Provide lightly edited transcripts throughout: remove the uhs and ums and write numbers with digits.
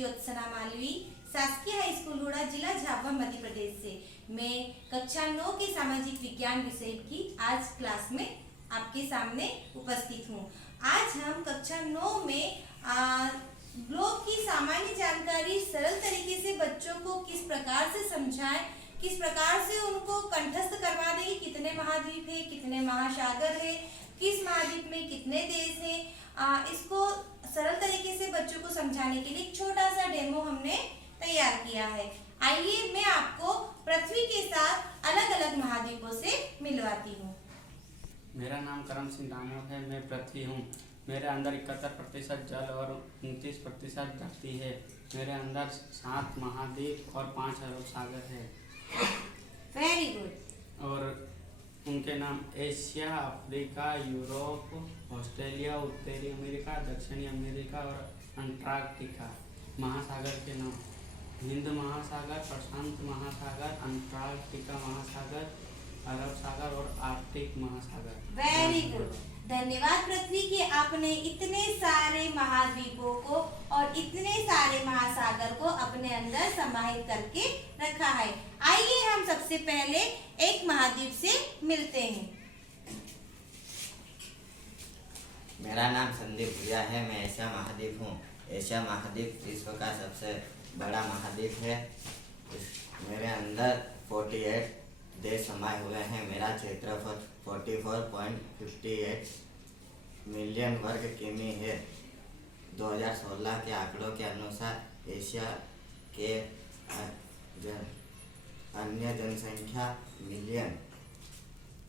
ज्योत्सना मालवी, शासकीय high school Hooda, जिला झाबुआ, मध्य प्रदेश से। मैं कक्षा 9 के सामाजिक विज्ञान विषय की आज क्लास में आपके सामने उपस्थित हूँ। आज हम कक्षा 9 में ग्लोब की सामान्य जानकारी सरल तरीके से बच्चों को किस प्रकार से समझाएं, किस प्रकार से उनको कंठस्थ करवा दें, कितने महाद्वीप है, कितने महासागर है, किस महाद्वीप में कितने देश हैं, इसको सरल तरीके से बच्चों को समझाने के लिए एक छोटा सा डेमो हमने तैयार किया है। आइए मैं आपको पृथ्वी के साथ अलग अलग महाद्वीपों से मिलवाती हूँ। मेरा नाम करम सिंह दामोद है। मैं पृथ्वी हूँ। मेरे अंदर 71% जल और 29% धरती है। मेरे अंदर 7 महाद्वीप और 5 अरब सागर है। Very good. और उनके नाम एशिया, अफ्रीका, यूरोप, ऑस्ट्रेलिया, उत्तरी अमेरिका, दक्षिणी अमेरिका और अंटार्कटिका। महासागर के नाम हिंद महासागर, प्रशांत महासागर, अंटार्कटिका महासागर, अरब सागर और आर्कटिक महासागर। Very good. धन्यवाद पृथ्वी कि आपने इतने सारे महाद्वीपों को और इतने सारे महासागर को अपने अंदर समाहित करके रखा है। आइए हम सबसे पहले एक महाद्वीप से मिलते हैं। मेरा नाम संदीप भुया है। मैं एशिया महाद्वीप हूँ। एशिया महाद्वीप विश्व का सबसे बड़ा महाद्वीप है। मेरे अंदर 48 देश समाये हुए हैं। मेरा क्षेत्रफल 44.58 मिलियन वर्ग किमी है। 2016 के आंकड़ों के अनुसार एशिया के अन्य जनसंख्या मिलियन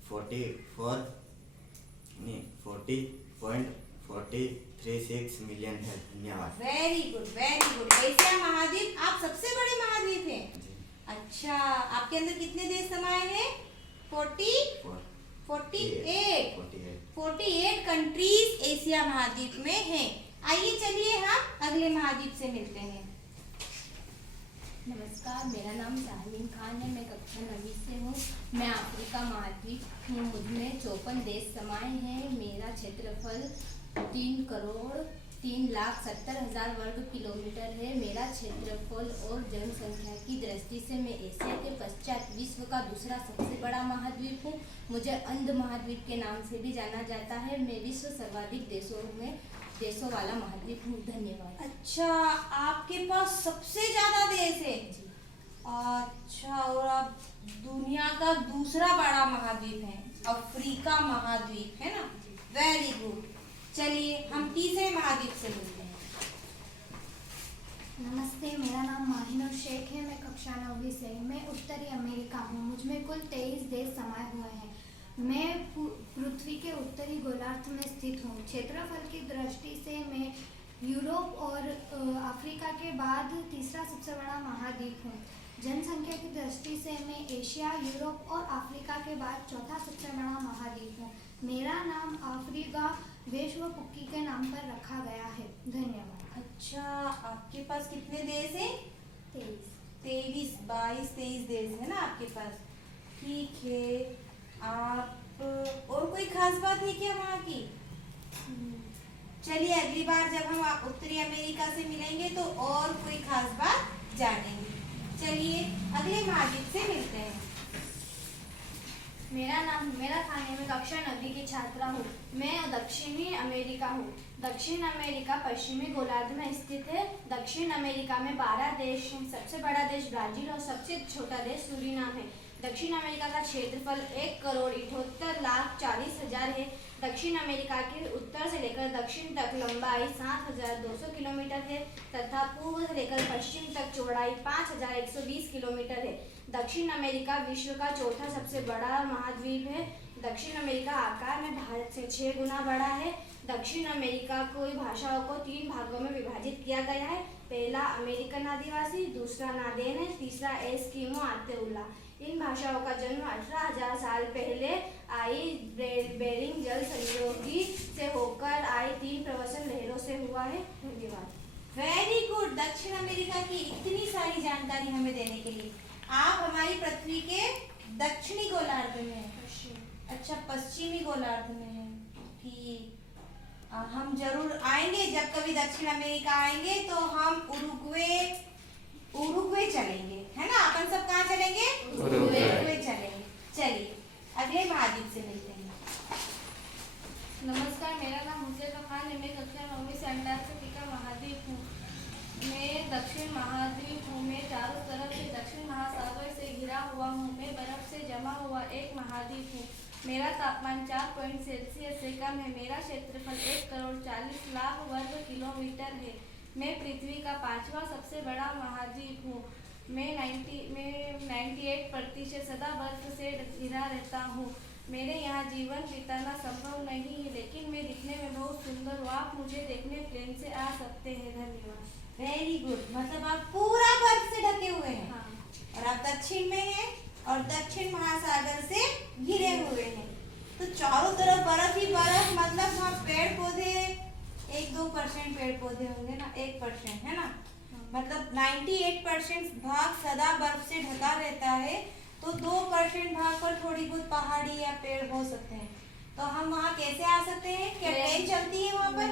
40.36 मिलियन है। धन्यवाद। Very good, very good. Asia महाद्वीप आप सबसे बड़े महाद्वीप हैं। अच्छा, आपके अंदर कितने देश समाये हैं? 48 कंट्रीज एशिया महाद्वीप में हैं। आइए चलिए हम अगले महाद्वीप से मिलते हैं। नमस्कार, मेरा नाम साहिन खान है। मैं कक्षा 9वीं से हूँ। मैं अफ्रीका महाद्वीप हूँ। मुझमें 54 देश समाये हैं। मेरा क्षेत्रफल 3,03,70,000 वर्ग किलोमीटर है। मेरा क्षेत्रफल और जनसंख्या की दृष्टि से मैं एशिया के पश्चात विश्व का दूसरा सबसे बड़ा महाद्वीप हूँ। मुझे अंध महाद्वीप के नाम से भी जाना जाता है। मैं विश्व सर्वाधिक देशों वाला महाद्वीप हूँ। धन्यवाद। अच्छा, आपके पास सबसे ज्यादा देश है? अच्छा, और आप दुनिया का दूसरा बड़ा महाद्वीप है, अफ्रीका महाद्वीप है ना? Very good. चलिए हम तीसरे महाद्वीप से मिलते हैं। नमस्ते, मेरा नाम माहिनूर शेख है। मैं कक्षा 9वीं से हूँ। मैं उत्तरी अमेरिका हूँ। मुझमें कुल 23 देश समाये हुए हैं। मैं पृथ्वी के उत्तरी गोलार्ध में स्थित हूँ। क्षेत्रफल की दृष्टि से मैं यूरोप और अफ्रीका के बाद तीसरा सबसे बड़ा महाद्वीप हूँ। जनसंख्या की दृष्टि से मैं एशिया, यूरोप और अफ्रीका के बाद चौथा सबसे बड़ा महाद्वीप हूँ। मेरा नाम अफ्रीका विश्व पुक्की के नाम पर रखा गया है। धन्यवाद। अच्छा, आपके पास कितने देश हैं? 23 23 देश है ना आपके पास? ठीक है। आप और कोई खास बात है क्या वहाँ की? चलिए अगली बार जब हम उत्तरी अमेरिका से मिलेंगे तो और कोई खास बात जानेंगे। चलिए अगले महाद्वीप से मिलते हैं। मेरा खाने में कक्षा 9वीं की छात्रा हूँ। मैं दक्षिणी अमेरिका हूँ। दक्षिण अमेरिका पश्चिमी गोलार्ध में स्थित है। दक्षिण अमेरिका में 12 देश हैं। सबसे बड़ा देश ब्राजील और सबसे छोटा देश सूरीनाम है। दक्षिण अमेरिका का क्षेत्रफल 1,78,40,000 है। दक्षिण अमेरिका के उत्तर से लेकर दक्षिण तक लंबाई 7,200 किलोमीटर है तथा पूर्व से लेकर पश्चिम तक चौड़ाई 5,120 किलोमीटर है। दक्षिण अमेरिका विश्व का चौथा सबसे बड़ा महाद्वीप है। दक्षिण अमेरिका आकार में भारत से 6 गुना बड़ा है। दक्षिण अमेरिका की भाषाओं को 3 भागों में विभाजित किया गया है। पहला अमेरिकन आदिवासी, दूसरा नादेन है, तीसरा एस्किमो आतेउला। इन भाषाओं का जन्म 18,000 साल पहले आई बेरिंग जल संयोगी से होकर आई 3 प्रवसन लहरों से हुआ है। धन्यवाद। Very good. दक्षिण अमेरिका की इतनी सारी जानकारी हमें देने के लिए। आप हमारी पृथ्वी के दक्षिणी गोलार्ध में हैं। अच्छा, पश्चिमी गोलार्ध में है। ठीक, हम जरूर आएंगे। जब कभी दक्षिण अमेरिका आएंगे तो हम उरुग्वे दक्षिण महाद्वीप हूँ। मैं चारों तरफ से दक्षिण महासागर से घिरा हुआ हूँ। मैं बर्फ से जमा हुआ एक महाद्वीप हूँ। मेरा तापमान 4 पॉइंट सेल्सियस से कम है। मेरा क्षेत्रफल 1,40,00,000 वर्ग किलोमीटर है। मैं पृथ्वी का 5वां सबसे बड़ा महाद्वीप हूँ। मैं 98% सदा बर्फ से घिरा रहता हूँ। मेरे यहाँ जीवन बिताना संभव नहीं है, लेकिन मैं दिखने में बहुत सुंदर हूँ। आप मुझे देखने प्लेन से आ सकते हैं। धन्यवाद। वेरी गुड, मतलब आप पूरा बर्फ से ढके हुए हैं। हाँ। और आप दक्षिण में हैं और दक्षिण महासागर से घिरे हुए हैं, तो चारों तरफ बर्फ ही बर्फ, मतलब वहाँ पेड़ पौधे 1-2% पेड़ पौधे होंगे ना, 1% है ना, मतलब 98% भाग सदा बर्फ से ढका रहता है, तो 2% भाग पर थोड़ी बहुत पहाड़ी या पेड़ हो सकते हैं। तो हम वहाँ कैसे आ सकते हैं? क्या ट्रेन चलती है वहाँ पर?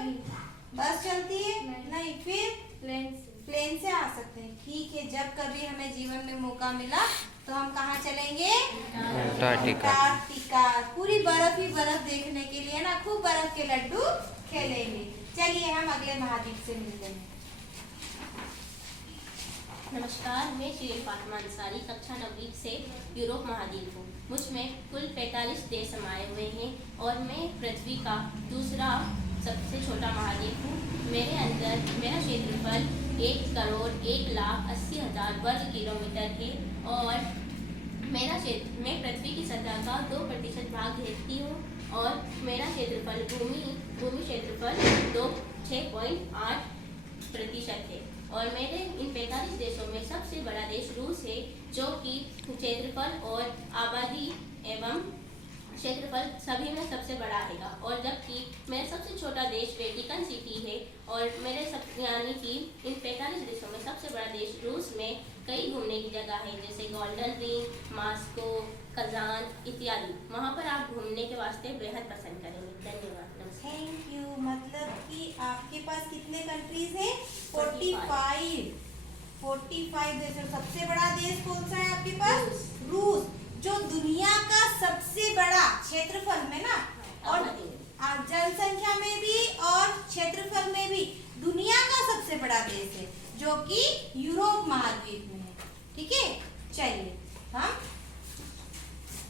बस चलती है? नहीं, फिर प्लेन से आ सकते हैं। ठीक है, जब कभी हमें जीवन में मौका मिला तो हम कहाँ चलेंगे? अंटार्कटिका। पूरी बर्फ ही बर्फ देखने के लिए ना, खूब बर्फ के लड्डू खेलेंगे। चलिए हम अगले महाद्वीप से मिलते हैं। नमस्कार, मैं श्री फातिमा अंसारी कक्षा 9वीं से यूरोप महाद्वीप हूँ। मुझ में कुल 45 देश समाये हुए हैं और मैं पृथ्वी का दूसरा सबसे छोटा महाद्वीप हूँ। मेरे अंदर मेरा क्षेत्रफल 1,01,80,000 वर्ग किलोमीटर है और मैं पृथ्वी की सतह का 2% भाग घेरती हूँ और मेरा क्षेत्रफल भूमि क्षेत्रफल 6.8% है। और मेरे इन 45 देशों में सबसे बड़ा देश रूस है, जो कि क्षेत्रफल और आबादी एवं क्षेत्रफल सभी में सबसे बड़ा है। और जबकि मेरा सबसे छोटा देश वेटिकन सिटी है और मेरे यानी कि इन 45 देशों में सबसे बड़ा देश रूस में कई घूमने की जगह है, जैसे गोल्डन रिंग, मॉस्को, कजान इत्यादि। वहाँ पर आप घूमने के वास्ते बेहद पसंद करेंगे। धन्यवाद। नमस्कार। Thank you. मतलब कि आपके पास कितने कंट्रीज हैं? 45 देश। सबसे बड़ा देश कौन सा है आपके पास? रूस, जो दुनिया का सबसे बड़ा क्षेत्रफल में ना, और जनसंख्या में भी और क्षेत्रफल में भी दुनिया का सबसे बड़ा देश है, जो कि यूरोप महाद्वीप में है। ठीक है, चलिए हम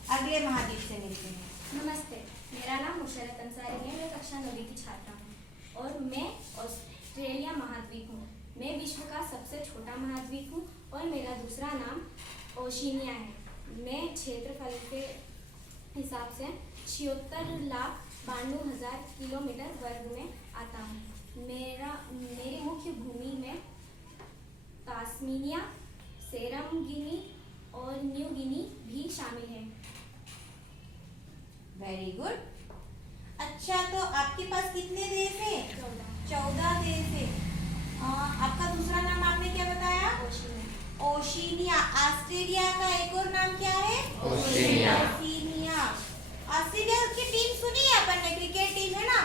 अगले महाद्वीप से मिलते हैं। नमस्ते, मेरा नाम मुशर्रत अंसारी है। मैं कक्षा 9वीं की छात्रा हूँ और मैं ऑस्ट्रेलिया महाद्वीप हूँ। मैं विश्व का सबसे छोटा महाद्वीप हूँ और मेरा दूसरा नाम ओशिनिया है। मैं क्षेत्रफल के हिसाब से 76,92,000 किलोमीटर वर्ग में आता हूँ। मेरी मुख्य भूमि में तास्मानिया, सेरम गिनी और न्यू गिनी भी शामिल है। Very good. अच्छा, तो आपके पास कितने देश हैं? 14 देश है। आपका दूसरा नाम आपने क्या बताया? ओशिनिया। ऑस्ट्रेलिया का एक और नाम क्या है? ओशिनिया। ऑस्ट्रेलिया की टीम सुनी है अपन ने, क्रिकेट टीम है ना,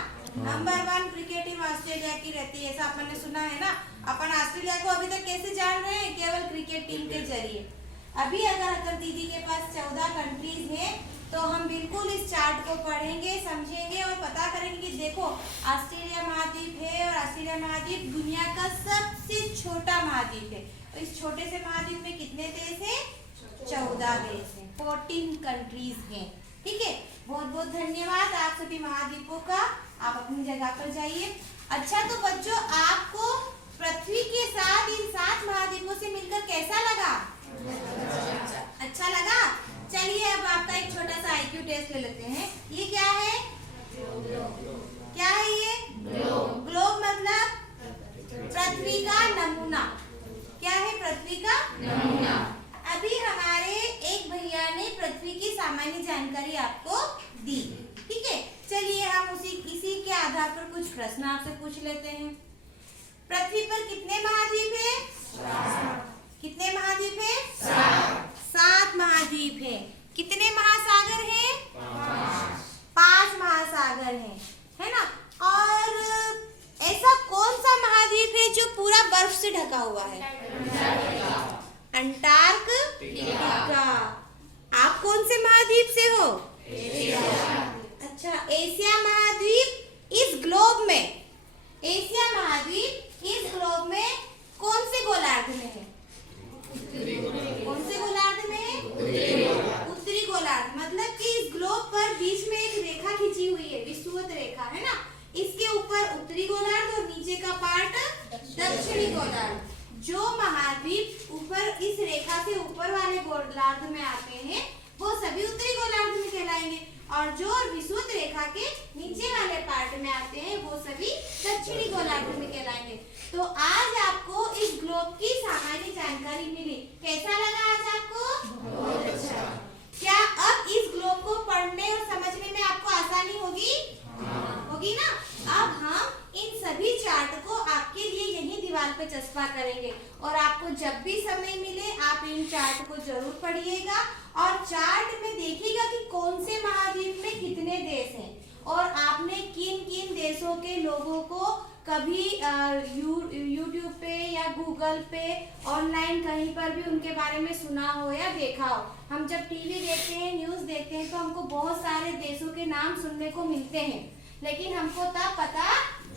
नंबर 1 क्रिकेट टीम ऑस्ट्रेलिया की रहती है, ऐसा अपन ने सुना है ना। अपन ऑस्ट्रेलिया को अभी तक कैसे जान रहे हैं? केवल क्रिकेट टीम के जरिए। अभी अगर दीदी के पास 14 कंट्रीज हैं, तो हम बिल्कुल इस चार्ट को पढ़ेंगे, समझेंगे और पता करेंगे कि देखो ऑस्ट्रेलिया महाद्वीप है और ऑस्ट्रेलिया महाद्वीप दुनिया का सबसे छोटा महाद्वीप है। और इस छोटे से महाद्वीप में कितने देश हैं? 14 देश हैं, 14 कंट्रीज हैं। ठीक है, बहुत बहुत धन्यवाद आप सभी महाद्वीपों का। आप अपनी जगह पर जाइए। अच्छा, तो बच्चों आपको पृथ्वी के साथ इन 7 महाद्वीपों से मिलकर कैसा लगा? अच्छा लगा? चलिए अब आपका एक छोटा सा IQ टेस्ट ले लेते हैं। ये क्या है? क्या है ये? ग्लोब मतलब पृथ्वी का नमूना। क्या है? पृथ्वी का नमूना। अभी हमारे एक भैया ने पृथ्वी की सामान्य जानकारी आपको दी। ठीक है, चलिए हम इसी के आधार पर कुछ प्रश्न आपसे पूछ लेते हैं। पृथ्वी पर कितने महाद्वीप है? कितने महाद्वीप है? 7 महाद्वीप है। कितने महासागर हैं? 5 महासागर हैं, है ना। और ऐसा कौन सा महाद्वीप है जो पूरा बर्फ से ढका हुआ है? अंटार्कटिका। आप कौन से महाद्वीप से हो? अच्छा, एशिया महाद्वीप इस ग्लोब में, एशिया महाद्वीप इस ग्लोब में कौन से गोलार्ध में है? कौन से गोलार्ध में है? उत्तरी गोलार्ध। मतलब कि इस ग्लोब पर बीच में एक रेखा खींची हुई है, विषुवत रेखा है ना। इसके ऊपर उत्तरी गोलार्ध और नीचे का पार्ट दक्षिणी गोलार्ध। जो महाद्वीप ऊपर इस रेखा से ऊपर वाले गोलार्ध में आते हैं वो सभी उत्तरी गोलार्ध में कहलाएंगे, और जो विषुवत रेखा के नीचे वाले पार्ट में आते हैं वो सभी दक्षिणी गोलार्ध में कहलाएंगे। तो आज आपको इस ग्लोब की सामान्य जानकारी मिली। कैसा लगा आज आपको? बहुत अच्छा। क्या अब इस ग्लोब को पढ़ने और समझने में आपको आसानी होगी? होगी ना। अब हम इन सभी चार्ट को आपके लिए यहीं दीवार पे चस्पा करेंगे, और आपको जब भी समय मिले आप इन चार्ट को जरूर पढ़िएगा, और चार्ट में देखिएगा कि कौन से महाद्वीप में कितने देश हैं, और आपने किन किन देशों के लोगों को कभी यूट्यूब पे या गूगल पे ऑनलाइन कहीं पर भी उनके बारे में सुना हो या देखा हो। हम जब टीवी देखते हैं, न्यूज़ देखते हैं, तो हमको बहुत सारे देशों के नाम सुनने को मिलते हैं, लेकिन हमको तब पता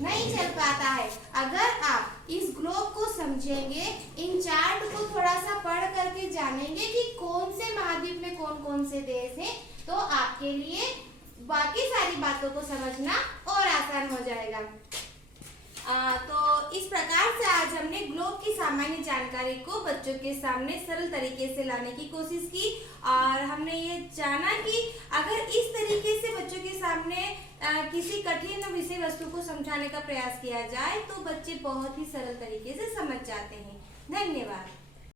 नहीं चल पाता है। अगर आप इस ग्लोब को समझेंगे, इन चार्ट को थोड़ा सा पढ़ करके जानेंगे कि कौन से महाद्वीप में कौन कौन से देश हैं, तो आपके लिए बाकी सारी बातों को समझना और आसान हो जाएगा। तो इस प्रकार से आज हमने ग्लोब की सामान्य जानकारी को बच्चों के सामने सरल तरीके से लाने की कोशिश की, और हमने ये जाना कि अगर इस तरीके से बच्चों के सामने किसी कठिन विषय वस्तु को समझाने का प्रयास किया जाए तो बच्चे बहुत ही सरल तरीके से समझ जाते हैं। धन्यवाद।